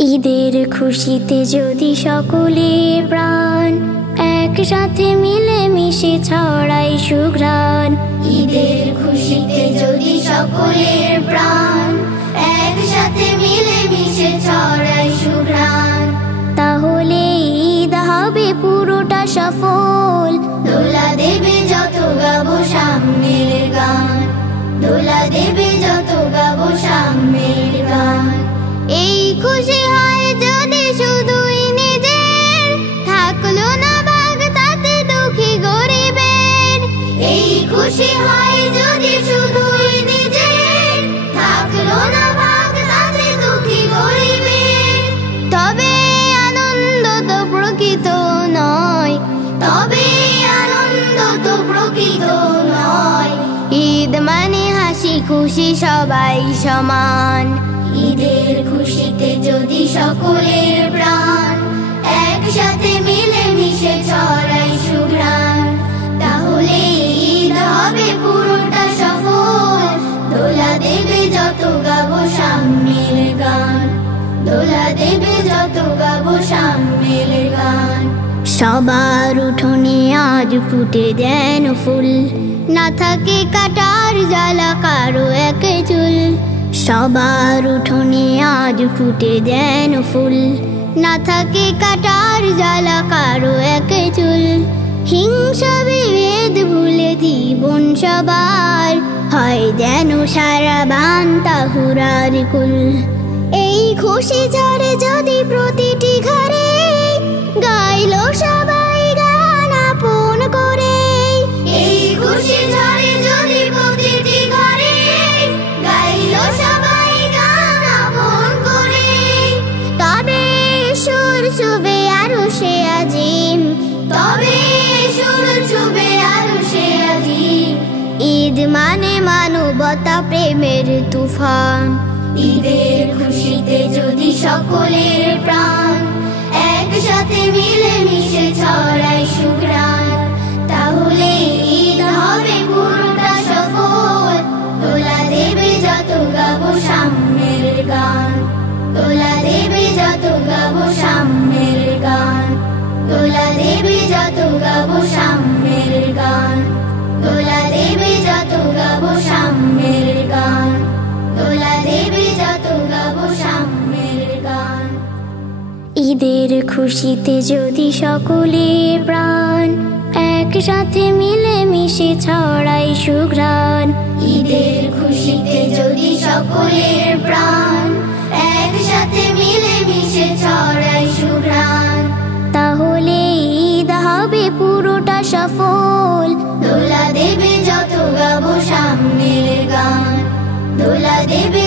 ঈদের খুশিতে যদি সকলের প্রাণ একসাথে মিলে মিশে ছড়াই সুঘ্রাণ। ঈদের খুশিতে যদি সকলের প্রাণ একসাথে মিলে মিশে ছড়াই সুঘ্রাণ, তাহলে ঈদ হবে পুরোটা সফল। দোলা দেবে যত গাবো সামনের গান, দোলা দেবে যত গাবো সামনের গান। এই খুশি হয় যদি শুধুই নিজের, থাকলো না ভাগ তাতে দুঃখী গরিবের। এই খুশি হয় যদি শুধুই নিজের, থাকলো না ভাগ তাতে দুঃখী গরিবের। তবে আনন্দ তো প্রকৃত নয়, তবে আনন্দ তো প্রকৃত নয়। ঈদ মানে হাসি খুশি সবাই সমান। ঈদের খুশিতে যদি সকলের প্রাণ একসাথে মিলে মিশে ছড়াই সুঘ্রাণ, তাহলে ঈদ হবে পুরোটা সফল। দোলা দেবে যত গাবো সামনের গান, দোলা দেবে যত গাবো সামনের গান। সবার উঠোনে আজ ফুটে যেন ফুল, না থাকে কাটার জ্বালা কারো এক চুল। সবার উঠোনে আজ ফুটে যেন ফুল, না থাকে কাটার জ্বালা কারো এক চুল। হিংসা বিভেদ ভুলে জীবন সবার হয় যেন সারা বান তাহুরার কুল। এই খুশি ঝরে যদি প্রতিটি ঘরে, গাইলো সবাই গান আপন করে। এই খুশি ঝরে যদি প্রতিটি ঘরে, গাইলো সবাই গান আপন করে। তবে সুর ছুবে আরো সে আজিম, তবে সুর ছুবে আরো সে আজিম। ঈদ মানে মানবতা প্রেমের তুফান। ঈদের খুশিতে যদি সকলের প্রাণ একসাথে মিলে মিশে ছড়াই সুঘ্রাণ, তাহলে ঈদ হবে পুরোটা সফল। দোলা দেবে যত গাবো সামনের গান, দোলা দেবে যত গাবো সামনের গান, দোলা দেবে যত গাবো সামনের গান, দোলা দেবে যত গাবো সামনের গান, দোলা দেবে যত গাবো সামনের গান। ঈদের খুশিতে যদি সকলের প্রাণ একসাথে মিলে মিশে ছড়াই সুঘ্রাণ। ঈদের খুশিতে যদি সকলের প্রাণ একসাথে মিলে মিশে ছড়াই সুঘ্রাণ, তাহলে ঈদ হবে পুরোটা সফল। দোলা দেবে যত গাবো সামনের গান, দোলা দেবে